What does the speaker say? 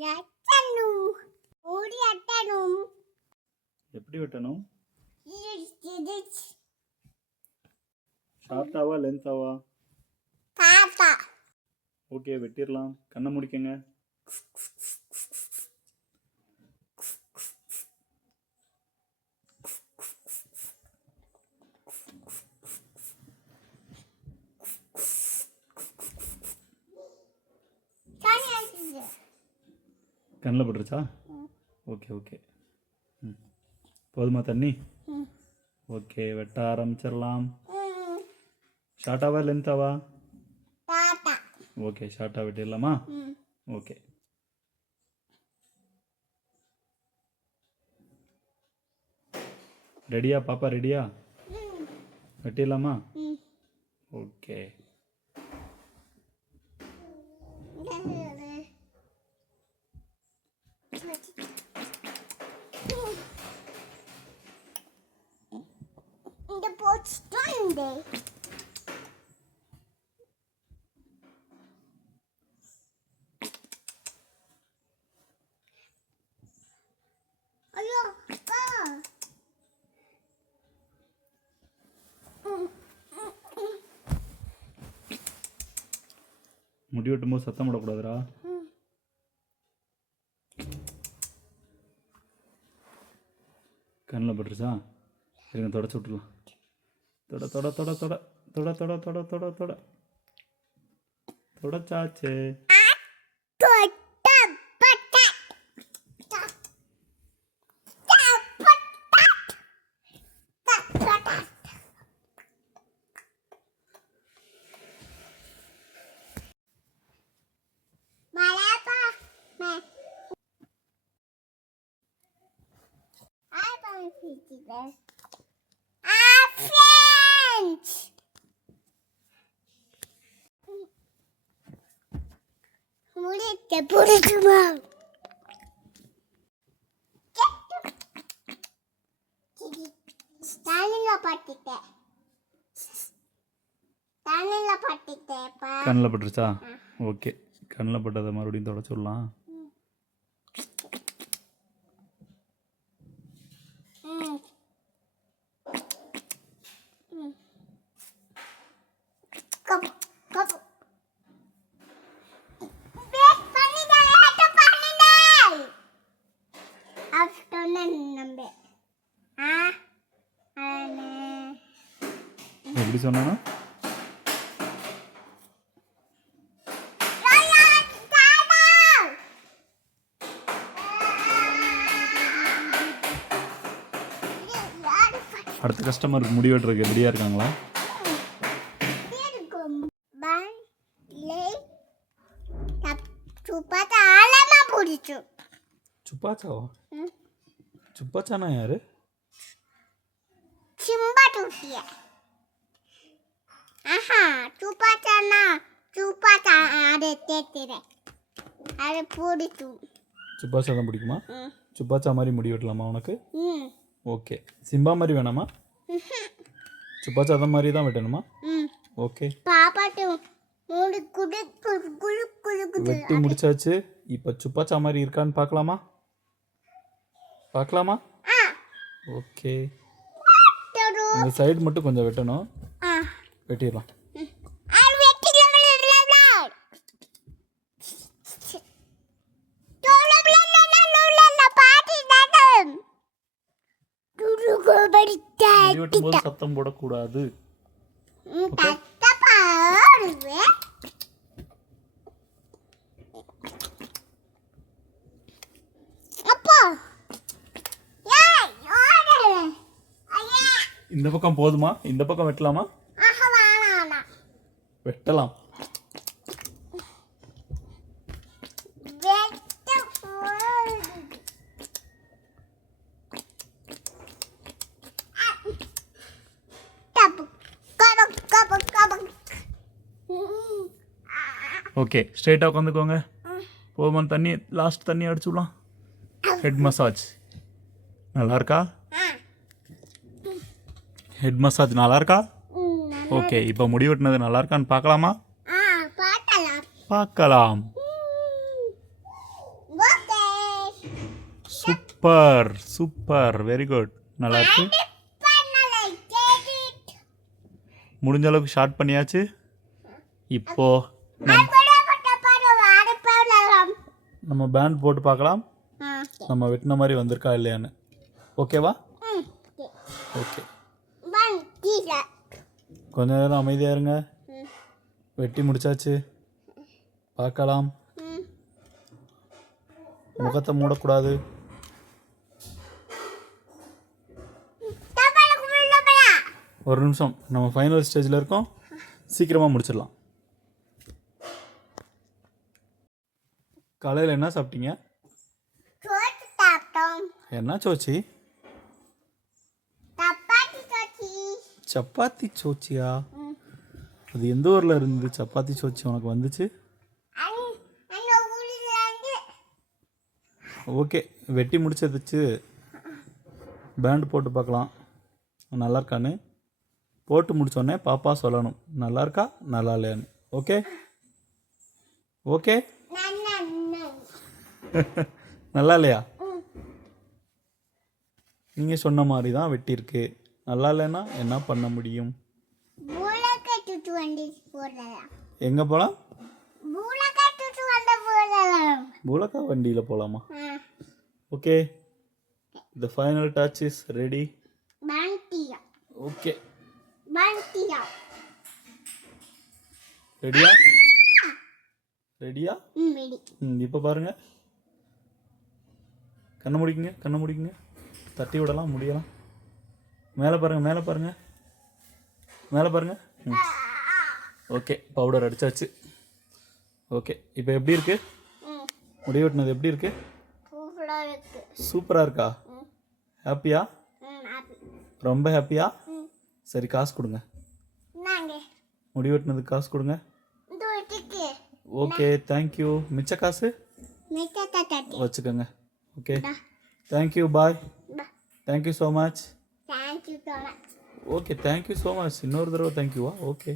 வெட்டணும். முடி வெட்டணும். எப்படி வெட்டணும்? ஷார்ட்டாவா லென்த்தாவா? தாத்தா. ஓகே வெட்டிடலாம். கண்ணை முடிக்கங்க. கண்ணில் பட்டுருச்சா? Okay okay. போதுமா தண்ணி? ஓகே வெட்ட ஆரம்பிச்சிடலாம். ஷார்ட்டாவா லென்த்தாவா? தாத்தா. ஓகே ஷார்ட்டாக வெட்டிடலாமா? ஓகே. ரெடியா பாப்பா? ரெடியா? வெட்டிடலாமா? ஓகே. இந்த போச்சுட்டு ஐயோ அப்பா. முடி வெட்டும்போது சத்தம் போடக்கூடாதுடா. கண்ணில் பட்டுருச்சா? சரிங்க தொடச்சி விட்டுலாம். தொட தொட தொட தொட தொட தொட தொட தொட தொட தொடச்சாச்சு. முடிக்க பிடிக்குமா? கண்ணில் பட்டுருச்சா? ஓகே. கண்ணில் பட்டதை மறுபடியும் தொடச்சி விடலாம். எப்படி சொன்னா? அடுத்த கஸ்டமர் முடி வெட்டுறதுக்கு ரெடியாக இருக்காங்களா? சுப்பாச்சாவா? சுப்பாச்சானா யாரு? சிம்பா டூட்டியா. ஆஹா சுப்பாச்சானா சுப்பாச்சா அது தேத்திரேன். அது பிடிக்கும். சுப்பாச்சா தான் பிடிக்குமா? சுப்பாச்சா மாதிரி முடி வெட்டலாமா உனக்கு? ஓகே. சிம்பா மாதிரி வேணாமா? சுப்பாச்சா தான் மாதிரி தான் வெட்டணுமா? ஓகே. பாப்பாட்டு மூடு குடு குடு குடு குடு வெட்டி முடிச்சாச்சு. இப்போ சுப்பாச்சா மாதிரி இருக்கான்னு பார்க்கலாமா? பார்க்கலாமா? ஓகே. இந்த சைடு மட்டும் கொஞ்சம் வெட்டணும். வெட்டிடலாம். வெட்டும்போது சத்தம் போடக்கூடாது. இந்த பக்கம் போதுமா? இந்த பக்கம் வெட்டலாமா? வெட்டலாம். ஓகே ஸ்ட்ரெயிட்டாக உட்காந்துக்கோங்க. போதுமா? தண்ணி லாஸ்ட் தண்ணி அடிச்சுடலாம். ஹெட் மசாஜ் நல்லா இருக்கா? ஹெட் மசாஜ் நல்லா இருக்கா? ஓகே இப்போ முடி வெட்டினது நல்லா இருக்கான்னு பார்க்கலாமா? பார்க்கலாம். சூப்பர் சூப்பர் வெரி குட் நல்லா இருக்கு. முடிஞ்ச அளவுக்கு ஷார்ட் பண்ணியாச்சு. இப்போ நம்ம பேண்ட் போட்டு பார்க்கலாம் நம்ம வெட்டின மாதிரி வந்திருக்கா இல்லையான்னு. ஓகேவா? ஓகே, கொஞ்ச நேரம் அமைதியாக இருங்க. வெட்டி முடிச்சாச்சு, பார்க்கலாம். முகத்தை மூடக்கூடாது. ஒரு நிமிஷம், நம்ம ஃபைனல் ஸ்டேஜில் இருக்கோம், சீக்கிரமாக முடிச்சிடலாம். காலையில் என்ன சாப்பிட்டீங்க? என்ன சோச்சி? சப்பாத்தி சோச்சியா? அது எந்த ஊரில் இருந்தது சப்பாத்தி சோச்சி உனக்கு வந்துச்சு? ஓகே, வெட்டி முடிச்சதுச்சு பேண்ட் போட்டு பார்க்கலாம் நல்லா இருக்கான்னு. போட்டு முடிச்சோடனே பாப்பா சொல்லணும் நல்லா இருக்கா நல்லா இல்லையான்னு. Okay okay. நல்லா இல்லையா? நீங்கள் சொன்ன மாதிரி தான் வெட்டியிருக்கு. நல்லா இல்லைன்னா என்ன பண்ண முடியும்? எங்கே போகலாம்? பூலக்கா வண்டியில் போகலாமா? Okay, the final touch is ready. Okay, ரெடியா? ரெடியா? இப்போ பாருங்க, கண்ணை முடிக்குங்க, கண்ணை முடிக்குங்க. தட்டி விடலாம், முடியலாம். மேலே பாருங்க, மேலே பாருங்க, மேலே பாருங்க. ஓகே, பவுடர் அடிச்சாச்சு. ஓகே, இப்போ எப்படி இருக்கு? முடி வெட்டினது எப்படி இருக்கு? சூப்பராக இருக்கா? ஹாப்பியா? ரொம்ப ஹாப்பியா? சரி, காசு கொடுங்க. முடி வெட்டினதுக்கு காசு கொடுங்க. Okay, thank you. மிச்ச காசு வச்சுக்கோங்க. Okay, thank you, bye. Thank you so much. Okay, thank you so much. இன்னொரு தடவை தேங்க்யூவா? ஓகே.